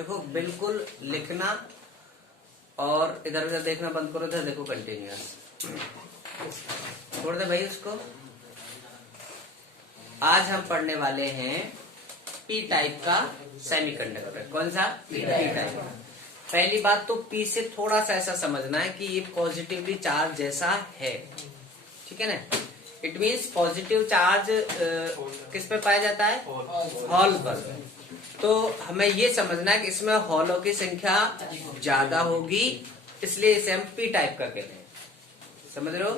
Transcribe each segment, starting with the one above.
देखो बिल्कुल लिखना और इधर उधर देखना बंद करो। इधर देखो कंटिन्यूअस, छोड़ दे भाई उसको। आज हम पढ़ने वाले हैं पी टाइप का सेमीकंडक्टर। कौन सा? P type. पहली बात तो पी से थोड़ा सा ऐसा समझना है कि ये पॉजिटिवली चार्ज जैसा है, ठीक है ना। इट मीन्स पॉजिटिव चार्ज किस पे पाया जाता है? हॉल पर। तो हमें ये समझना है कि इसमें हॉलों की संख्या ज्यादा होगी, इसलिए इसे हम पी टाइप का कहते हैं। समझ रहे हो?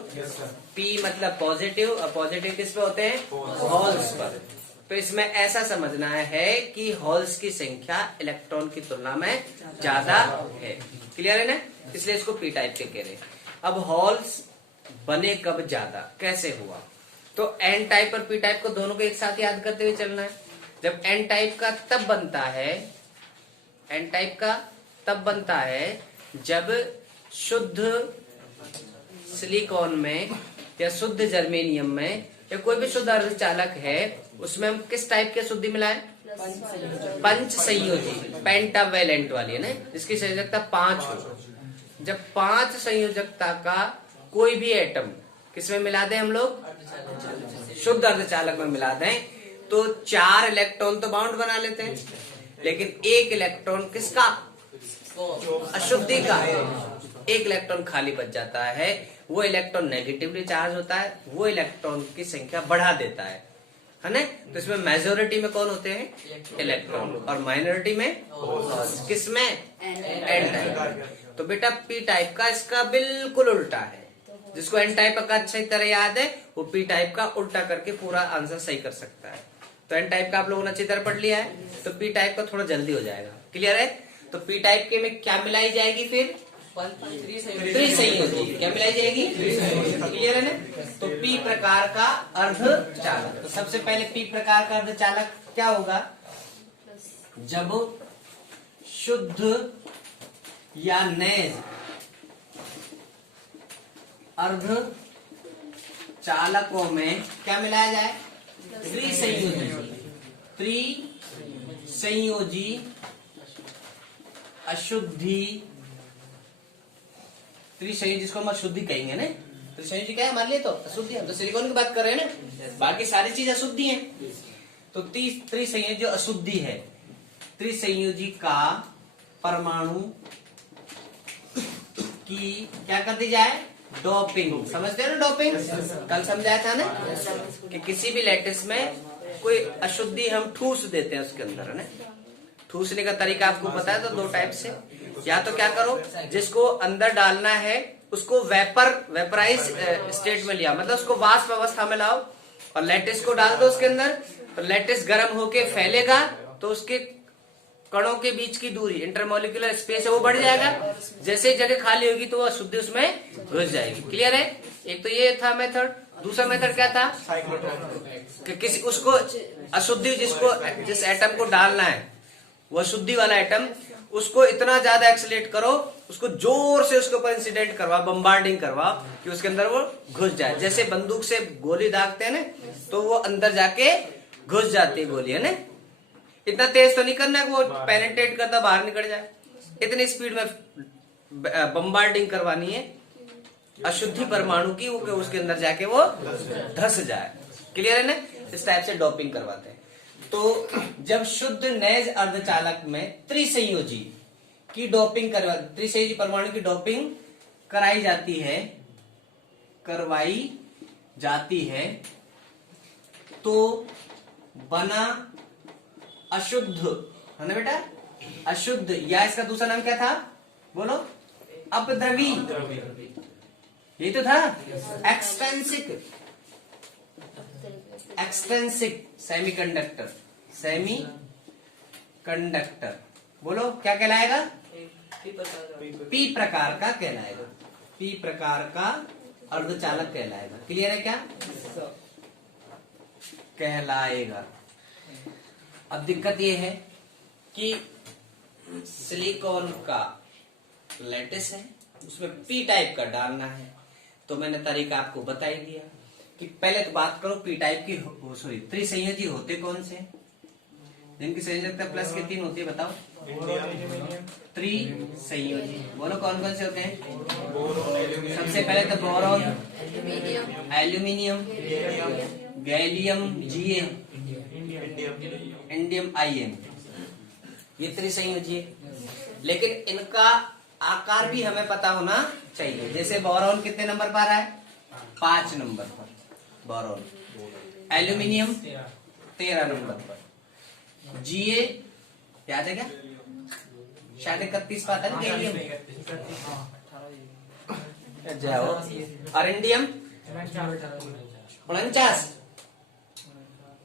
पी मतलब पॉजिटिव, और पॉजिटिव किस पे होते हैं? हॉल्स पर। तो इसमें ऐसा समझना है कि हॉल्स की संख्या इलेक्ट्रॉन की तुलना में ज्यादा है। क्लियर है ना? इसलिए इसको पी टाइप के कह रहे हैं। अब हॉल्स बने कब ज्यादा, कैसे हुआ? तो एन टाइप और पी टाइप को दोनों को एक साथ याद करते हुए चलना है। जब एन टाइप का तब बनता है, एन टाइप का तब बनता है जब शुद्ध सिलिकॉन में या शुद्ध जर्मेनियम में या कोई भी शुद्ध अर्धचालक है, उसमें हम किस टाइप के शुद्धि मिलाएं? पंच संयोजी, पेंटावेलेंट वाली है ना, जिसकी संयोजकता 5 हो। जब 5 संयोजकता का कोई भी एटम किसमें मिला दें हम लोग? शुद्ध अर्धचालक में मिला दें, तो 4 इलेक्ट्रॉन तो बाउंड बना लेते हैं, लेकिन 1 इलेक्ट्रॉन किसका? अशुद्धि का। 1 इलेक्ट्रॉन खाली बच जाता है। वो इलेक्ट्रॉन नेगेटिवली चार्ज होता है, वो इलेक्ट्रॉन की संख्या बढ़ा देता है ना। तो इसमें मेजोरिटी में कौन होते हैं? इलेक्ट्रॉन, और माइनॉरिटी में किसमें? N type. तो बेटा पी टाइप का इसका बिल्कुल उल्टा है। जिसको एन टाइप का अच्छी तरह याद है, वो पी टाइप का उल्टा करके पूरा आंसर सही कर सकता है। तो एन टाइप का आप लोगों ने अच्छी तरह पढ़ लिया है, तो पी टाइप का थोड़ा जल्दी हो जाएगा। क्लियर है? तो पी टाइप के में क्या मिलाई जाएगी फिर? त्रिसंयोजी। क्या मिलाई जाएगी? क्लियर है ना? तो पी प्रकार का अर्धचालक। तो सबसे पहले पी प्रकार का अर्धचालक क्या होगा? जब शुद्ध या नैज अर्धचालकों में क्या मिलाया जाए? त्रिसंयोजी। त्रिसंयोजी अशुद्धि, त्रिसंयोजी जिसको हम अशुद्धि कहेंगे ना। त्रिसंयोजी क्या है हमारे लिए? तो अशुद्धि। हम तो सिलिकॉन की बात कर रहे हैं ना, बाकी सारी चीज अशुद्धि है। तो त्रिसंयोजी अशुद्धि है। त्रिसंयोजी का परमाणु की क्या कर दी जाए? डोपिंग। समझते हो ना डोपिंग? कल समझाया था ना कि किसी भी लैटिस में कोई अशुद्धि हम ठूस देते हैं उसके अंदर, है ना। ठूसने का तरीका आपको पता है। तो 2 टाइप से, या तो क्या करो, जिसको अंदर डालना है उसको वेपराइज स्टेट में लिया, मतलब उसको वाष्प अवस्था में लाओ और लैटिस को डाल दो उसके अंदर। तो लैटिस गर्म होके फैलेगा, तो उसके कणों के बीच की दूरी, इंटरमोलिकुलर स्पेस है, वो बढ़ जाएगा। जैसे ही जगह खाली होगी तो वो अशुद्धि उसमें घुस जाएगी। क्लियर है? एक तो ये था मेथड। दूसरा मेथड क्या था कि किसी उसको अशुद्धि, जिस एटम को डालना है वो अशुद्धि वाला एटम, उसको इतना ज्यादा एक्सीलेट करो, उसको जोर से उसके ऊपर इंसिडेंट करवाओ, बम्बार्डिंग करवाओ कि उसके अंदर वो घुस जाए। जैसे बंदूक से गोली दागते हैं ना, तो वो अंदर जाके घुस जाती है गोली, है ना। इतना तेज तो नहीं करना है कि वो पेनिट्रेट करता बाहर निकल जाए, इतनी स्पीड में बम्बार्डिंग करवानी है अशुद्धि परमाणु की, वो उसके अंदर जाके वो धस जाए। क्लियर है ना? इस टाइप से डोपिंग करवाते हैं। तो जब शुद्ध नैज अर्धचालक में त्रिसंयोजी की डोपिंग त्रिसंयोजी परमाणु की डोपिंग करवाई जाती है, तो बना अशुद्ध, है ना बेटा? अशुद्ध, या इसका दूसरा नाम क्या था? बोलो। अपद्रवी। यही तो था। Extrinsic semiconductor. बोलो क्या कहलाएगा? पी प्रकार का कहलाएगा। पी प्रकार का अर्धचालक कहलाएगा। क्लियर है? क्या कहलाएगा? अब दिक्कत ये है कि सिलिकॉन का लैटिस है, उसमें पी टाइप का डालना है। तो मैंने तरीका आपको बता ही दिया कि पहले तो बात करो पी टाइप की, सॉरी त्रिसंयोजी होते कौन से? जिनकी संयोजकता प्लस के 3 होती है, बताओ। त्रिसंयोजी, बोलो कौन कौन से होते हैं? सबसे पहले तो boron, aluminium, gallium Ga, indium In, ये त्रिसंयोजी है। लेकिन इनका आकार भी हमें पता होना चाहिए। जैसे बोरॉन कितने नंबर पर आ रहा है? 5 नंबर पर बोरॉन। एल्यूमिनियम 13 नंबर पर। Ga याद है क्या? शायद 31 पाता है गैलियम। जाओ। और इंडियम 49।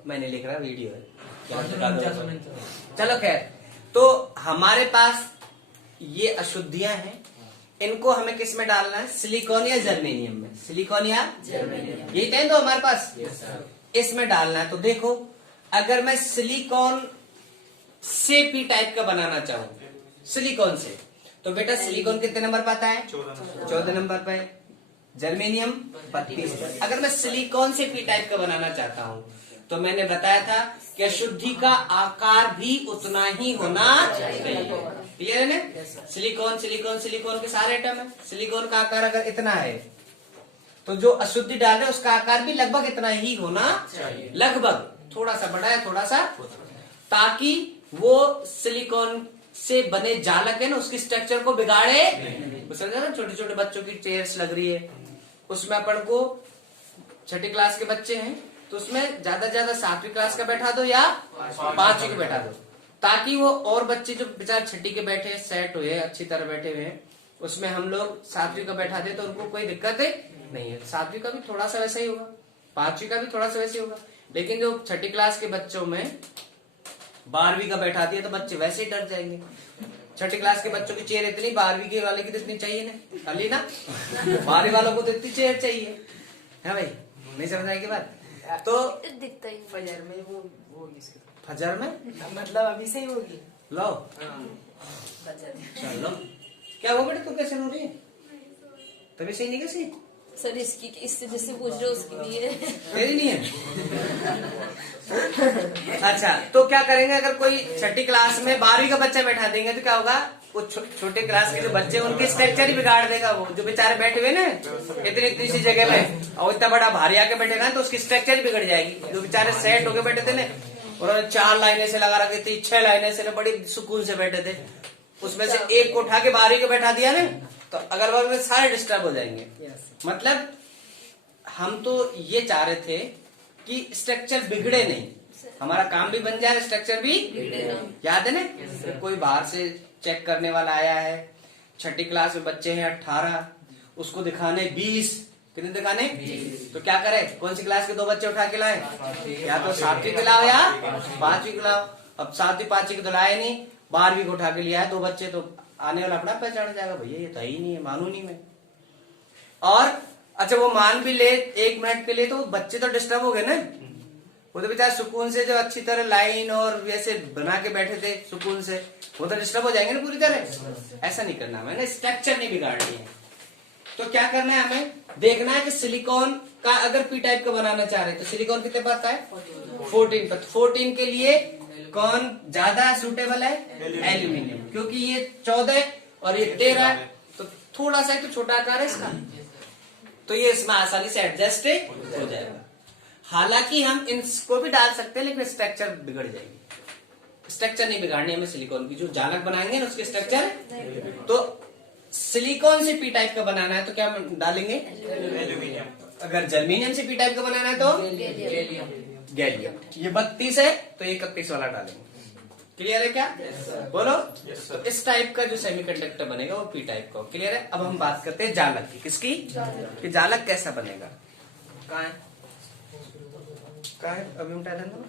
मैंने लिख रहा, वीडियो है। चलो खैर, तो हमारे पास ये अशुद्धियां हैं, इनको हमें किस में डालना है? सिलिकॉन या जर्मेनियम में। सिलिकॉन या जर्मेनियम, यही तय तो हमारे पास। इसमें डालना है। तो देखो, अगर मैं सिलिकॉन से पी टाइप का बनाना चाहूं, सिलिकॉन से, तो बेटा सिलिकॉन कितने नंबर पर आता है? 14 नंबर पे। जर्मेनियम 32 पर। अगर मैं सिलिकॉन से पी टाइप का बनाना चाहता हूं, तो मैंने बताया था कि अशुद्धि का आकार भी उतना ही होना चाहिए। क्लियर है ना? सिलिकॉन सिलिकॉन सिलिकॉन के सारे एटम है। सिलिकॉन का आकार अगर इतना है, तो जो अशुद्धि डाल रहे उसका आकार भी लगभग इतना ही होना चाहिए। लगभग, थोड़ा सा बड़ा है, थोड़ा सा, ताकि वो सिलिकॉन से बने जालक है ना, उसकी स्ट्रक्चर को बिगाड़े। समझा ना? छोटे छोटे बच्चों की चेयर्स लग रही है, उसमें अपन को 6ठी क्लास के बच्चे हैं, तो उसमें ज्यादा ज्यादा 7वीं क्लास का बैठा दो या 5वीं का बैठा दो, ताकि वो और बच्चे जो बेचारे 6ठी के बैठे सेट हुए अच्छी तरह बैठे हुए हैं, उसमें हम लोग 7वीं का बैठा दे तो उनको कोई दिक्कत नहीं है। 7वीं का भी थोड़ा सा वैसा ही होगा, 5वीं का भी थोड़ा सा वैसे ही होगा। लेकिन जो 6ठी क्लास के बच्चों में 12वीं का बैठा दिया तो बच्चे वैसे ही डर जाएंगे। 6ठी क्लास के बच्चों की चेयर इतनी, 12वीं के वाले की तो इतनी चाहिए ना, खाली ना 12वीं वालों को तो इतनी चेयर चाहिए, है भाई? नहीं समझ आएगी बात? तो दिखता ही फजर में वो फजर में मतलब अभी से ही होगी। लो चलो, क्या हुआ बेटा, तू कैसे हो रही है? तभी सही नहीं कैसी? सर इससे जिससे पूछ रहे हो उसके लिए मेरी नहीं है। अच्छा, तो क्या करेंगे, अगर कोई 6ठी क्लास में 12वीं का बच्चा बैठा देंगे तो क्या होगा? वो छोटे क्लास के जो बच्चे, उनके स्ट्रक्चर ही बिगाड़ देगा। वो जो बेचारे बैठे हुए ना इतनी इतनी सी जगह में, और इतना बड़ा भारी आके बैठेगा तो उसकी स्ट्रक्चर ही बिगड़ जाएगी। जो बेचारे सेट होके बैठे थे ना, उन्होंने 4 लाइनें से लगा रखी थी, 6 लाइनें से, बड़ी सुकून से बैठे थे, उसमें से एक को उठा के 12वीं को बैठा दिया ना, तो अगल बगल में सारे डिस्टर्ब हो जाएंगे। मतलब हम तो ये चाह रहे थे कि स्ट्रक्चर बिगड़े नहीं, हमारा काम भी बन जाए, स्ट्रक्चर भी। याद है ना? कोई बाहर से चेक करने वाला आया है, 6ठी क्लास में बच्चे हैं 18, उसको दिखाने 20, कितने दिखाने? तो क्या करे, कौन सी क्लास के 2 बच्चे उठा के लाए? या तो 7वीं के लाओ या 5वीं के लाओ। अब 7वीं 5वीं के तो लाए नहीं, 12वीं को उठा के लिया है 2 बच्चे, तो आने वाला अपना पहचान जाएगा, भैया ये तो ही नहीं है, मानू नहीं मैं। और अच्छा, वो मान भी ले 1 मिनट के लिए, तो बच्चे तो डिस्टर्ब हो गए ना। वो तो बेचारे सुकून से जो अच्छी तरह लाइन और वैसे बना के बैठे थे सुकून से, वो तो डिस्टर्ब हो जाएंगे ना पूरी तरह। ऐसा नहीं करना, मैंने स्ट्रक्चर नहीं बिगाड़नी है। तो क्या करना है, हमें देखना है कि सिलिकॉन का अगर पी टाइप का बनाना चाह रहे हैं तो सिलिकॉन कितने पर आता है? 14 पर। 14 के लिए कौन ज्यादा सूटेबल है? एल्यूमिनियम, क्योंकि ये 14 और ये 13, तो थोड़ा सा तो छोटा आकार है इसका, तो ये इसमें आसानी से एडजस्ट हो जाएगा। हालांकि हम इनको भी डाल सकते हैं, लेकिन स्ट्रक्चर बिगड़ जाएगी। स्ट्रक्चर नहीं बिगाड़नी हमें सिलिकॉन की, जो जालक बनाएंगे ना उसके स्ट्रक्चर। तो सिलिकॉन से पी टाइप का बनाना है तो क्या डालेंगे? एल्यूमिनियम। अगर जर्मेनियम से पी टाइप का बनाना है तो गैलियम। ये 32 है तो ये 31 वाला डालेंगे। क्लियर है क्या? बोलो। तो इस टाइप का जो सेमीकंडक्टर बनेगा वो पी टाइप का। क्लियर है? अब हम बात करते हैं जालक की। किसकी? कि जालक कैसा बनेगा। कहाँ है? कहाँ है? अभी उठा देना,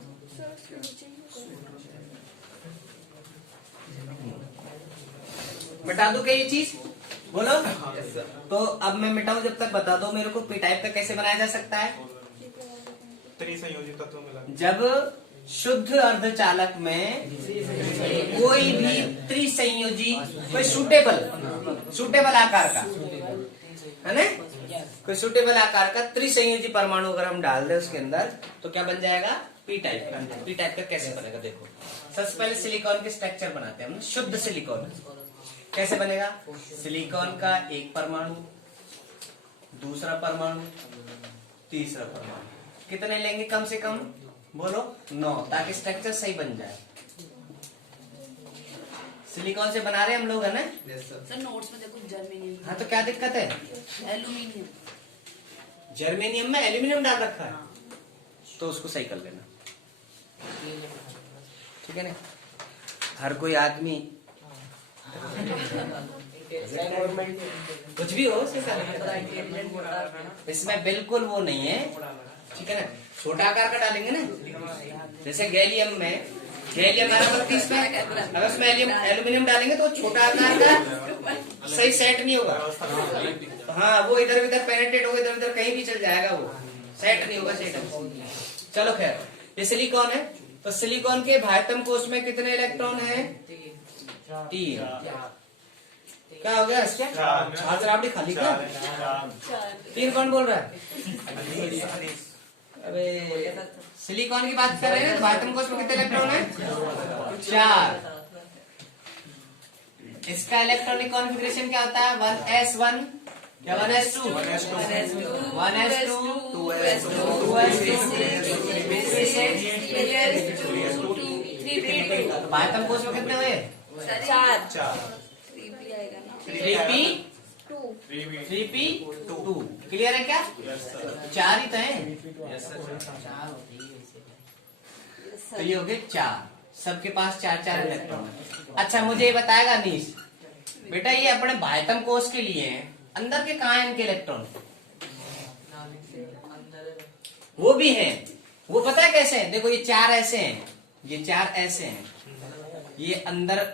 मिटा दो क्या ये चीज? बोलो। तो अब मैं मिटाऊं जब तक बता दो मेरे को पी टाइप का कैसे बनाया जा सकता है। त्रिसंयोजी तत्वों मिला, जब शुद्ध अर्धचालक में कोई भी त्रिसंयोजी, कोई सूटेबल आकार का है ना, कोई सूटेबल आकार का त्रिसंयोजी परमाणु अगर हम डाल दें उसके अंदर तो क्या बन जाएगा? पी टाइप का। पी टाइप का कैसे बनेगा देखो। सबसे पहले सिलिकॉन के स्ट्रक्चर बनाते हैं हम, शुद्ध सिलिकॉन कैसे बनेगा। सिलिकॉन का एक परमाणु, दूसरा परमाणु, तीसरा परमाणु, कितने लेंगे कम से कम, बोलो 9, ताकि स्ट्रक्चर सही बन जाए। सिलिकॉन से बना रहे हम लोग, है ना। सर नोट्स में देखो जर्मेनियम। हाँ तो क्या दिक्कत है, एल्यूमिनियम। जर्मेनियम में एल्यूमिनियम डाल रखा है, तो उसको सही कर लेना, ठीक है ना। हर कोई आदमी कुछ भी हो इसमें बिल्कुल वो नहीं है, ठीक है ना। छोटा आकार का डालेंगे ना, जैसे गैलियम में गैलियम 32 में, अगर उसमें एल्यूमिनियम डालेंगे तो छोटा आकार का सही सेट नहीं होगा। हाँ वो इधर उधर पेनिट्रेट होगा, इधर उधर कहीं भी चल जाएगा, वो सेट नहीं होगा, सेट। चलो खैर, ये सिलिकॉन है, तो सिलिकॉन के भायतम कोश में कितने इलेक्ट्रॉन है, 3। क्या हो गया, चार शराबड़ी खाली क्या, 3 कौन बोल रहा है। अबे सिलिकॉन की बात कर रहे हैं, भायतम कोश में कितने इलेक्ट्रॉन है, 4। इसका इलेक्ट्रॉनिक कॉन्फ़िगरेशन क्या होता है, 1s1, क्या 1s2, 1s2, 2s2, भायतम कोश में कितने हुए, 4। 3p2, क्लियर है क्या, 4 ही तो है, तो ये हो गए 4, सबके पास 4 इलेक्ट्रॉन है। अच्छा मुझे ये बताएगा नीश, बेटा ये अपने भायतम कोश के लिए हैं, अंदर के कहाँ हैं इनके इलेक्ट्रॉन, वो भी हैं, वो पता है कैसे है, देखो ये 4 ऐसे हैं, ये 4 ऐसे हैं, ये अंदर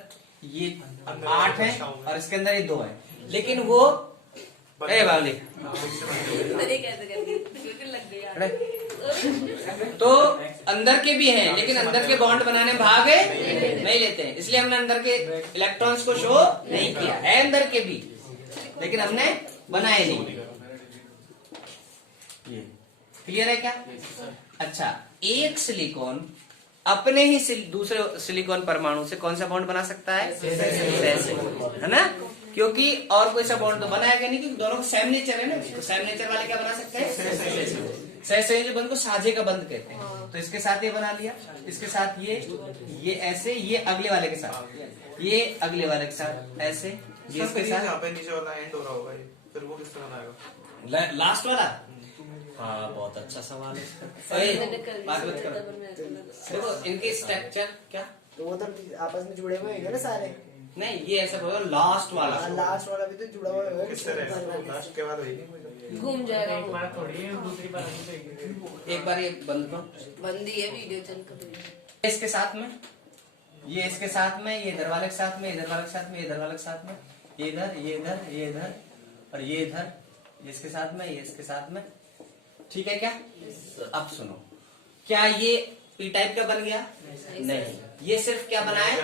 ये 8 है और इसके अंदर ये 2 है, लेकिन वो बावली तो अंदर के भी हैं, लेकिन अंदर के बॉन्ड बनाने में भाग नहीं लेते हैं, इसलिए हमने अंदर के इलेक्ट्रॉन्स को शो नहीं किया है, अंदर के भी, लेकिन हमने बनाए नहीं। ये क्लियर है क्या। अच्छा, एक सिलिकॉन अपने ही दूसरे सिलिकॉन परमाणु से कौन सा बॉन्ड बना सकता है, है ना, क्योंकि और कोई सा बॉन्ड तो बनाएगा नहीं, क्योंकि दोनों का सेम नेचर है ना, तो सेम नेचर वाले क्या बना सकते हैं, सहसंयोजी बंध को साझे का बंध कहते हैं। तो इसके साथ ये बना लिया, इसके साथ ये ऐसे, ये अगले वाले के साथ, ये अगले वाले के साथ ऐसे, ये इसके साथ, यहाँ पे नीचे वाला एंड हो रहा होगा, फिर वो किस तरह बनाएगा, लास्ट वाला। हाँ बहुत अच्छा सवाल है, बात मत करो। देखो इनके स्ट्रक्चर क्या, तो वो तो आपस में जुड़े हुए हैं ना सारे, नहीं ये ऐसा होगा, लास्ट वाला, लास्ट वाला भी तो जुड़ा हुआ है, किससे रहेगा, लास्ट के बाद होगी, घूम जाएगा वो। एक बार ये बंद करो, बंदी है वीडियो चल कर। इसके साथ में, ये इसके साथ में, ये इधर वाले के साथ में, इधर वाले के साथ में, इधर वाले के साथ में, ये इधर, ये इधर, ये इधर और ये इधर, ये इसके साथ में, ये इसके साथ में, ठीक है क्या। अब सुनो, क्या ये पी टाइप का बन गया, नहीं, ये सिर्फ क्या बना है,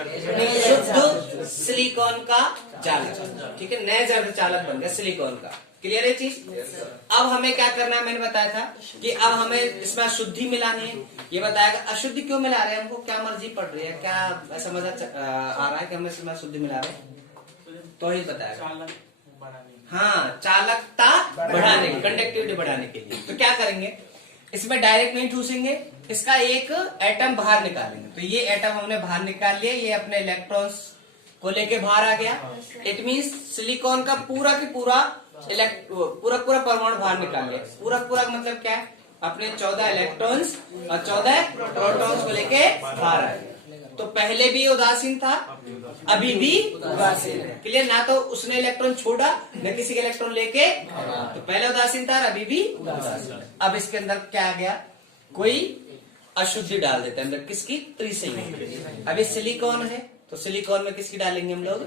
शुद्ध सिलिकॉन का चालक, ठीक है, नए जर्द चालक बन गया सिलिकॉन का। क्लियर है चीज। अब हमें क्या करना है, मैंने बताया था कि अब हमें इसमें अशुद्धि मिलानी है। ये बताएगा अशुद्धि क्यों मिला रहे हैं, हमको क्या मर्जी पड़ रही है, क्या समझ आ रहा है कि हमें इसमें अशुद्धि मिला रहे हैं, तो ही बताएगा। हाँ, चालकता बढ़ाने की, कंडक्टिविटी बढ़ाने के लिए। तो क्या करेंगे, इसमें डायरेक्ट नहीं ठूसेंगे, इसका एक एटम बाहर निकालेंगे। तो ये एटम हमने बाहर निकाल लिया, ये अपने इलेक्ट्रॉन्स को लेके बाहर आ गया। इट मीन्स सिलिकॉन का पूरा की पूरा पूरा परमाणु बाहर निकाल लिया। पूरा मतलब क्या है, अपने 14 इलेक्ट्रॉन्स और 14 प्रोटॉन्स को लेके बाहर आ गया। तो पहले भी उदासीन था, अभी भी उदासीन है। क्लियर ना, तो उसने इलेक्ट्रॉन छोड़ा न किसी के इलेक्ट्रॉन लेके, तो पहले उदासीन था, अभी भी उदासीन है। अब इसके अंदर क्या आ गया, कोई अशुद्धि डाल देते हैं अंदर, किसकी, त्रिसंयोजी। अभी सिलिकॉन है तो सिलिकॉन में किसकी डालेंगे हम लोग,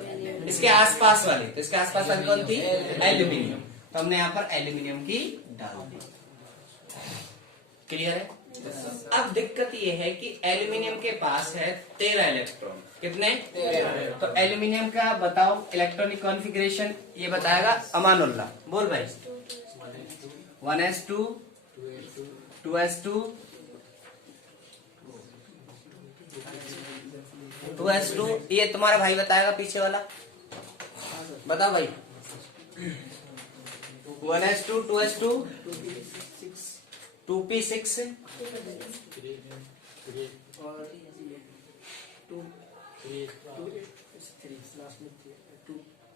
इसके आसपास वाली। तो इसके आसपास वाली कौन थी, एल्यूमिनियम। तो हमने यहाँ पर एल्यूमिनियम की डाल दी। क्लियर है। अब दिक्कत ये है कि एल्यूमिनियम के पास है 13 इलेक्ट्रॉन। कितने, तो एल्यूमिनियम का बताओ इलेक्ट्रॉनिक कॉन्फ़िगरेशन, ये बताएगा अमानुल्लाह। बोल भाई, 1s2, 2s2, 2s2, ये तुम्हारा भाई बताएगा पीछे वाला, बताओ भाई। 1s2, 2s2, 2p6, और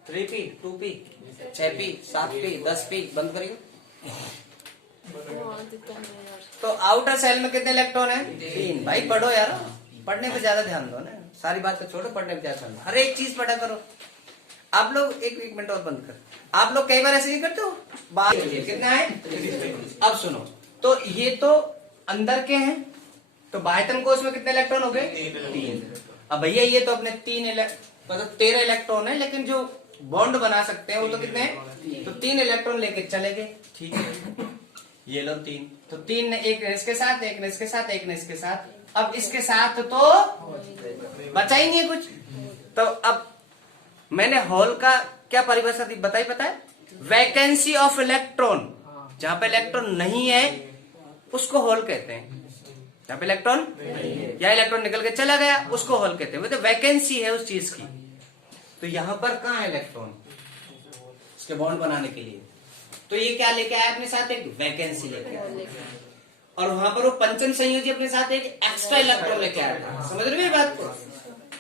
3p, 2p, 6p, 7p, 10p, बंद करिए। तो आउटर सेल में कितने इलेक्ट्रॉन है? 3। भाई पढ़ो यार, पढ़ने पे ज्यादा ध्यान दो ना, सारी बात तो छोड़ो, पढ़ने पे ज्यादा ध्यान दो, हर एक चीज पढ़ा करो। आप लोग एक मिनट और बंद कर, आप लोग कई बार ऐसे नहीं करते हो बात, कितना है? अब सुनो, तो ये तो अंदर के हैं, तो बाह्यतम कोश में कितने इलेक्ट्रॉन हो गए? 3। अब भैया ये तो अपने 13 इलेक्ट्रॉन है, लेकिन जो बॉन्ड बना सकते हैं वो तो कितने हैं? तो 3 इलेक्ट्रॉन लेके चले गए, ठीक है। ये लो 3, तो 3 ने, एक ने इसके साथ, एक ने इसके साथ, एक ने इसके साथ, अब इसके साथ तो बचा ही नहीं है कुछ। तो अब मैंने हॉल का क्या परिभाषा दी बताई, पता है? वैकेंसी ऑफ इलेक्ट्रॉन, जहां पे इलेक्ट्रॉन नहीं है उसको हॉल कहते हैं, जहां पे इलेक्ट्रॉन या इलेक्ट्रॉन निकल के चला गया उसको हॉल कहते हैं, मतलब वैकेंसी है उस चीज की। तो यहां पर कहां है इलेक्ट्रॉन इसके बॉन्ड बनाने के लिए? तो ये क्या लेके आया अपने साथ? एक वैकेंसी लेके आया, और वहां पर वो पंचम संयोजी अपने साथ एक एक्स्ट्रा इलेक्ट्रॉन लेके आया था। समझ रहे हो बात को?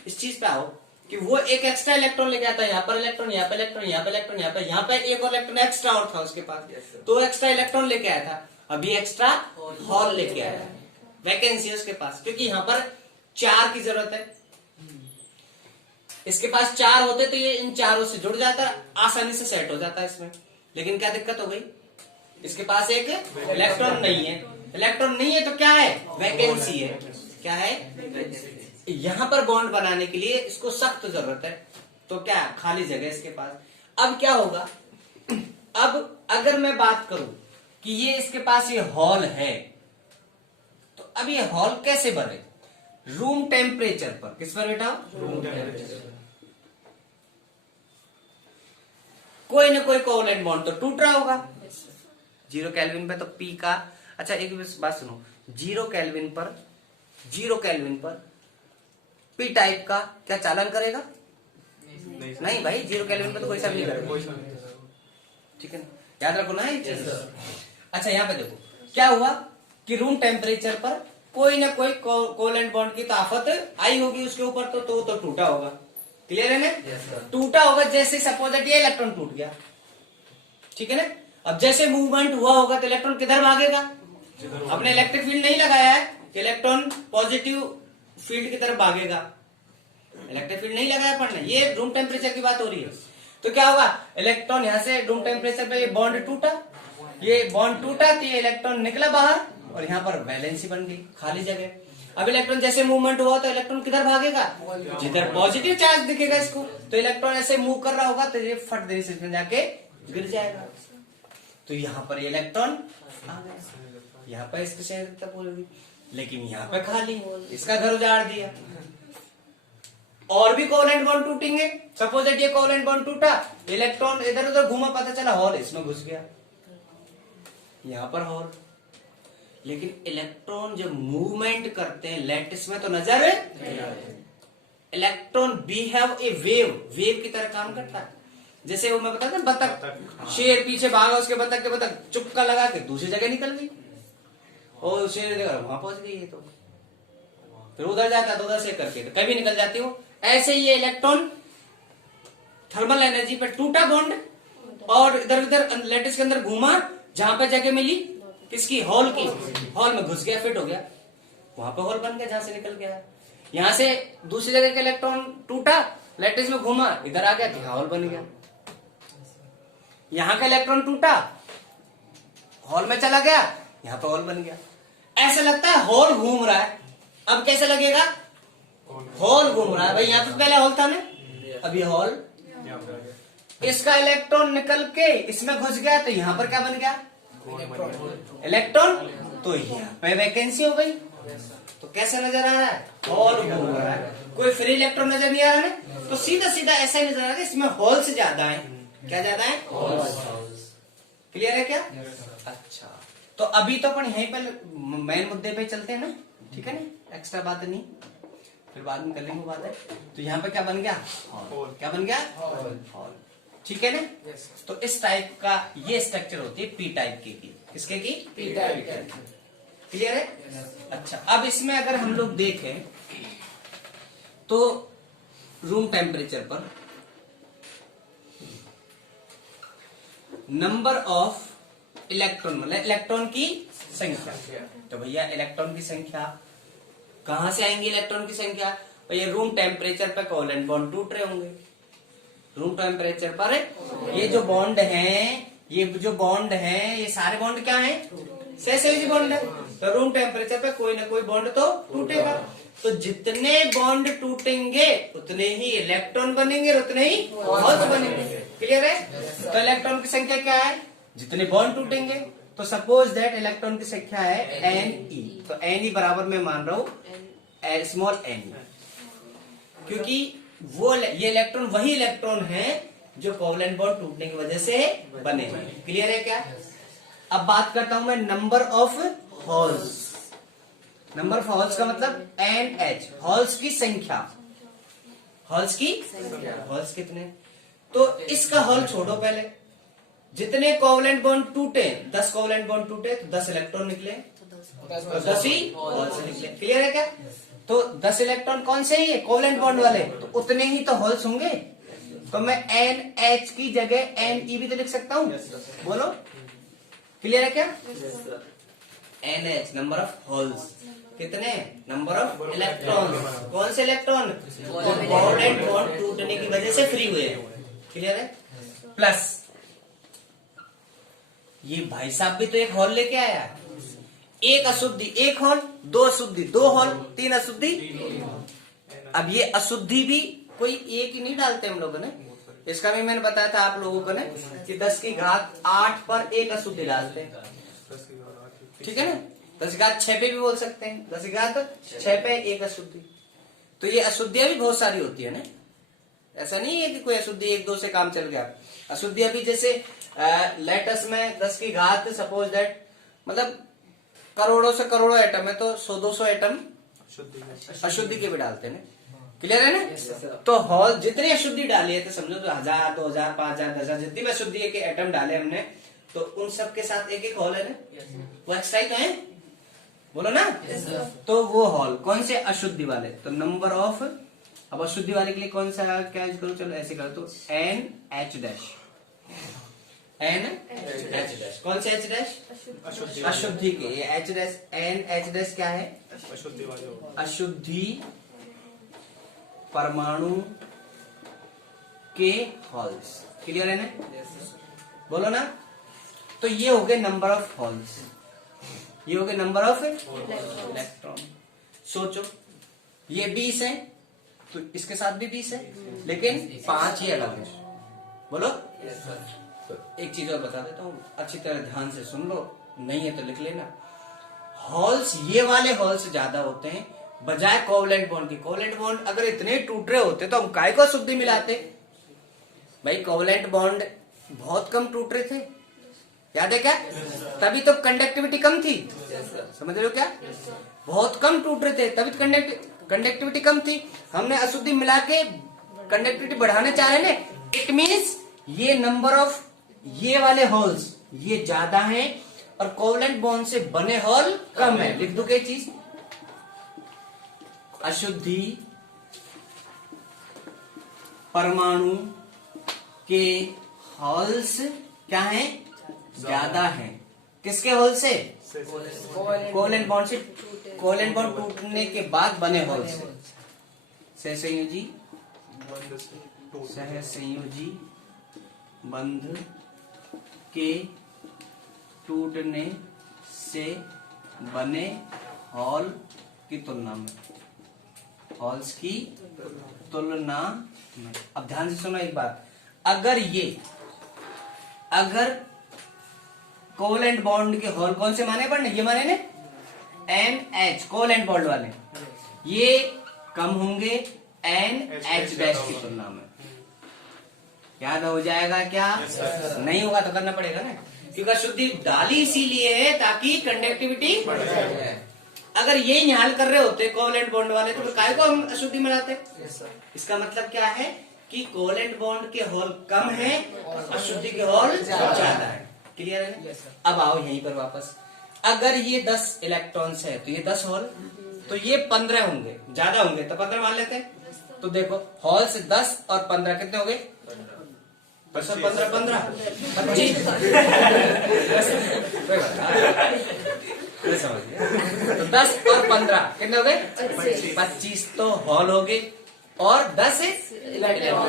इस चीज पे आओ कि वो एक एक्स्ट्रा इलेक्ट्रॉन लेके आता है, यहाँ पर इलेक्ट्रॉन, यहाँ पे इलेक्ट्रॉन, यहाँ पे इलेक्ट्रॉन, यहाँ पे एक और इलेक्ट्रॉन एक्स्ट्रा और था उसके पास, तो एक्स्ट्रा इलेक्ट्रॉन लेके आया था। अभी एक्स्ट्रा हॉल लेके आया है, वैकेंसी है उसके पास, क्योंकि यहाँ पर 4 की जरूरत है। इसके पास 4 होते तो ये इन चारों से जुड़ जाता, आसानी से सेट हो जाता है इसमें। लेकिन क्या दिक्कत हो गई? इसके पास एक इलेक्ट्रॉन नहीं है। इलेक्ट्रॉन नहीं है तो क्या है? वैकेंसी है। क्या है? यहां पर बॉन्ड बनाने के लिए इसको सख्त जरूरत है, तो क्या खाली जगह इसके पास। अब क्या होगा? अब अगर मैं बात करूं कि ये इसके पास ये हॉल है, तो अब ये हॉल कैसे बने? रूम टेम्परेचर पर। किस पर बेटा? Room temperature. कोई ना कोई कोवलेंट बॉन्ड तो टूट रहा होगा 0 केल्विन पे, तो पी का, अच्छा एक बात सुनो, 0 केल्विन पर पी टाइप का क्या चालन करेगा? नहीं भाई, 0 केल्विन पे तो कोई सा भी नहीं करेगा, ठीक है ना, याद रखो ना ये चीज। अच्छा यहाँ पे देखो क्या हुआ कि रूम टेम्परेचर पर कोई ना कोई कोवलेंट बॉन्ड की ताकत आई होगी उसके ऊपर, तो टूटा होगा। क्लियर है ना? टूटा होगा, जैसे सपोज दैट ये इलेक्ट्रॉन टूट गया, ठीक है ना। अब जैसे मूवमेंट हुआ होगा तो इलेक्ट्रॉन किधर भागेगा? अपने इलेक्ट्रिक फील्ड नहीं लगाया है, इलेक्ट्रॉन पॉजिटिव फील्ड की तरफ भागेगा। इलेक्ट्रिक फील्ड नहीं लगाया अपन ने, ये रूम टेम्परेचर की बात हो रही है। तो क्या होगा? इलेक्ट्रॉन यहां से रूम टेम्परेचर पे ये बॉन्ड टूटा, तो ये इलेक्ट्रॉन निकला बाहर और यहाँ पर वैलेंसी बन गई, खाली जगह। अब इलेक्ट्रॉन जैसे मूवमेंट हुआ तो इलेक्ट्रॉन किधर भागेगा? जिधर पॉजिटिव चार्ज दिखेगा इसको, तो इलेक्ट्रॉन ऐसे मूव कर रहा होगा तो ये फट देरी से इसमें जाके गिर जाएगा। तो यहाँ पर ये इलेक्ट्रॉन आ गया, यहाँ पर इसकी सहजता पूरी हुई, लेकिन यहाँ पे खाली, इसका घर उजाड़ दिया। और भी कोवलेंट बॉन्ड टूटेंगे, सपोज दैट ये कोवलेंट बॉन्ड टूटा, इलेक्ट्रॉन इधर उधर घूमा, पता चला हॉल इसमें घुस गया, यहाँ पर हॉल। लेकिन इलेक्ट्रॉन जब मूवमेंट करते हैं लैटिस में तो नजर इलेक्ट्रॉन बिहेव ए वेव की तरह काम करता है। जैसे वो मैं बताता बतख, शेर पीछे भागा, उसके बतख के बतख चुपका लगा के दूसरी जगह निकल गई, और शेर वहां पहुंच गई, तो फिर उधर जाता तो उधर से करके तो कभी निकल जाती हो। ऐसे ही ये इलेक्ट्रॉन थर्मल एनर्जी पे टूटा बॉन्ड और इधर उधर लैटिस के अंदर घूमा, जहां पे जगह मिली किसकी? हॉल की। हॉल में घुस गया, फिट हो गया, वहां पे हॉल बन गया जहां से निकल गया। यहां से दूसरी जगह का इलेक्ट्रॉन टूटा, लैटिस में घूमा, इधर आ गया, तो हॉल बन गया। यहां का इलेक्ट्रॉन टूटा, हॉल में चला गया, यहां पे हॉल बन गया। ऐसा लगता है हॉल घूम रहा है। अब कैसे लगेगा? हॉल घूम रहा है भाई, यहाँ पे पहले हॉल था ना, अभी हॉल। इसका इलेक्ट्रॉन निकल के इसमें घुस गया, तो यहां पर क्या बन गया? इलेक्ट्रॉन। तो यहाँ पे वैकेंसी हो गई। तो कैसे नजर आ रहा है? हॉल घूम रहा है, कोई फ्री इलेक्ट्रॉन नजर नहीं आ रहा है, तो सीधा सीधा ऐसा ही नजर आ रहा है इसमें हॉल से ज्यादा है। क्या ज्यादा है? क्लियर है क्या? अच्छा, तो अभी तो अपन यहीं पर मेन मुद्दे पे चलते हैं ना, ठीक है ना, एक्स्ट्रा बात नहीं। फिर बाद में कर लेंगे बात है। तो यहाँ पे क्या बन गया? हॉल। क्या बन गया? हॉल। ठीक है ना? तो इस टाइप का ये स्ट्रक्चर होती है पी टाइप की। किसके की? P type. क्लियर है? अच्छा, अब इसमें अगर हम लोग देखें तो रूम टेम्परेचर पर नंबर ऑफ इलेक्ट्रॉन, मतलब इलेक्ट्रॉन की संख्या। तो भैया इलेक्ट्रॉन की संख्या कहां से आएंगी? इलेक्ट्रॉन की संख्या भैया रूम टेम्परेचर पर कोवेलेंट बॉन्ड टूट रहे होंगे। रूम टेम्परेचर पर ये जो बॉन्ड हैं, ये जो बॉन्ड हैं, ये सारे बॉन्ड क्या हैं? सहसहयोजी बॉन्ड है। तो रूम टेम्परेचर पे कोई ना कोई बॉन्ड तो टूटेगा। तो जितने बॉन्ड टूटेंगे उतने ही इलेक्ट्रॉन बनेंगे और उतने ही होल्स बनेंगे। क्लियर है? तो इलेक्ट्रॉन की संख्या क्या है? जितने बॉन्ड टूटेंगे। तो सपोज दैट इलेक्ट्रॉन की संख्या है Ne। तो Ne बराबर मैं मान रहा हूं स्मॉल n, क्योंकि वो ये इलेक्ट्रॉन वही इलेक्ट्रॉन है जो कोवेलेंट बॉन्ड टूटने की वजह से बने हैं। क्लियर है क्या? अब बात करता हूं मैं number of holes. Number of holes का मतलब NH, होल्स की संख्या। होल्स की होल्स कितने? तो इसका होल छोड़ो पहले। जितने कोवेलेंट बॉन्ड टूटे, 10 कोवेलेंट बॉन्ड टूटे तो 10 इलेक्ट्रॉन निकले, तो 10 ही होल्स निकले। क्लियर है क्या? तो 10 इलेक्ट्रॉन कौन से ही है? कोवेलेंट बॉन्ड वाले। तो उतने ही तो होल्स होंगे। तो मैं NH की जगह Ne भी तो लिख सकता हूं। बोलो, क्लियर है क्या? NH number of holes. कितने? Number of electron. कौन से इलेक्ट्रॉन? कोवेलेंट बॉन्ड टूटने की वजह से फ्री हुए। क्लियर है? प्लस ये भाई साहब भी तो एक हॉल लेके आया। एक अशुद्धि एक हॉल, 2 अशुद्धि 2 हॉल, 3 अशुद्धि। अब ये अशुद्धि भी कोई एक ही नहीं डालते हम लोगों ने। इसका भी मैंने बताया था आप लोगों को ने कि 10 की घात 8 पर एक अशुद्धि डालते हैं। ठीक है ना? 10 की घात 6 पे भी बोल सकते हैं। 10 की घात 6 पे एक अशुद्धि। तो ये अशुद्धियां भी बहुत सारी होती है ना। ऐसा नहीं है कि कोई अशुद्धि 1-2 से काम चल गया। अशुद्धियां भी जैसे लेटस में 10 की घात सपोज दैट, मतलब करोड़ों से करोड़ों एटम है तो 100-200 एटम अशुद्धि के भी डालते हैं। क्लियर है ना? तो हॉल जितनी अशुद्धि डाली है तो समझो तो 1000, 2000, 5000, 10000 जितनी भी अशुद्धि के एटम डाले हमने, तो उन सब के साथ एक एक हॉल है ना। वो एक्स्ट्रा ही तो है, बोलो ना। तो वो हॉल कौन से? अशुद्धि वाले। तो नंबर ऑफ, अब अशुद्धि वाले के लिए कौन सा क्या करो? चलो ऐसे करो तो NH डैश। NH डैश कौन से H डैश? अशुद्धि के। ये H डैश NH डैश क्या है? अशुद्धि वाले। अशुद्धि परमाणु के हॉल्स। क्लियर है ना? बोलो ना। तो ये हो गए नंबर ऑफ हॉल्स, ये हो गए नंबर ऑफ इलेक्ट्रॉन। सोचो ये 20 है तो इसके साथ भी 20 है, लेकिन 5 ही अलग है। बोलो। तो एक चीज और बता देता हूँ, अच्छी तरह ध्यान से सुन लो, नहीं है तो लिख लेना। हॉल्स, ये वाले हॉल्स ज्यादा होते हैं बजाय कोवेलेंट बॉन्ड की। कोवेलेंट बॉन्ड अगर इतने टूट रहे होते तो हम काय को अशुद्धि मिलाते? भाई कोवेलेंट बॉन्ड बहुत कम टूट रहे थे, याद है क्या? तभी तो कंडक्टिविटी कम थी। समझ रहे हो क्या? बहुत कम टूट रहे थे तभी कंडक्टिविटी कम थी। हमने अशुद्धि मिला के कंडक्टिविटी बढ़ाने चाह रहे ना। इट मीन्स ये नंबर ऑफ ये वाले होल्स ये ज्यादा हैं और कोवेलेंट बॉन्ड से बने होल कम है। लिख दो क्या चीज? अशुद्धि परमाणु के हॉल्स क्या हैं? ज्यादा हैं। किसके होल से? कोवेलेंट बॉन्ड से। कोवेलेंट बॉन्ड टूटने के बाद बने होल से। सहसंयोजी बंध के टूटने से बने हॉल की तुलना में, हॉल्स की तुलना में। अब ध्यान से सुनो एक बात, अगर कोवेलेंट बॉन्ड के हॉल कौन से माने पड़ने? ये माने ने NH कोवेलेंट बॉन्ड वाले, ये कम होंगे NH डैश की तुलना में। याद हो जाएगा क्या? नहीं होगा तो करना पड़ेगा ना, क्योंकि अशुद्धि डाली इसीलिए है ताकि कंडक्टिविटी बढ़ जाए। अगर ये निहाल कर रहे होते कोवलेंट बॉन्ड वाले तो फिर काय को हम अशुद्धि बनाते? इसका मतलब क्या है कि कोवलेंट बॉन्ड के होल कम है, अशुद्धि के होल ज्यादा है। क्लियर है ना? अब आओ यहीं पर वापस, अगर ये 10 इलेक्ट्रॉन्स है तो ये 10 होल, तो ये 15 होंगे, ज्यादा होंगे तो 15 मान लेते हैं। तो देखो हॉल से 10 और 15 कितने हो गए? 15 15 25 समझ गया। तो 10 और 15 कितने हो गए? 25 तो हॉल हो गए और 10 इलेक्ट्रॉन।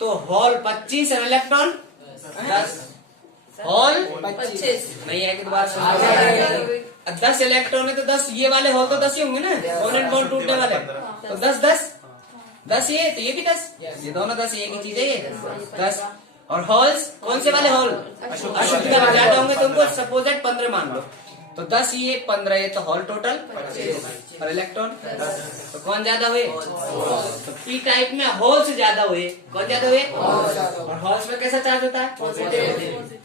तो हॉल 25 और इलेक्ट्रॉन 10, हॉल 25 नहीं है कि दोबारा 10 इलेक्ट्रॉन है तो 10 ये वाले हॉल तो 10 ही होंगे ना, कोवलेंट बॉन्ड टूटने वाले। तो 10 10 10 ये तो ये भी 10, ये दोनों 10 एक ही चीज है, ये 10। और हॉल्स कौन से वाले हॉल? अशुद्धि का ज्यादा होंगे तो उनको सपोजेट 15 मान लो। तो 10 ये 15 ये तो हॉल टोटल 25 और इलेक्ट्रॉन तो कौन ज्यादा हुए? तो पी टाइप में हॉल से ज्यादा हुए। कौन ज्यादा हुए? और हॉल्स में कैसा चार्ज होता है?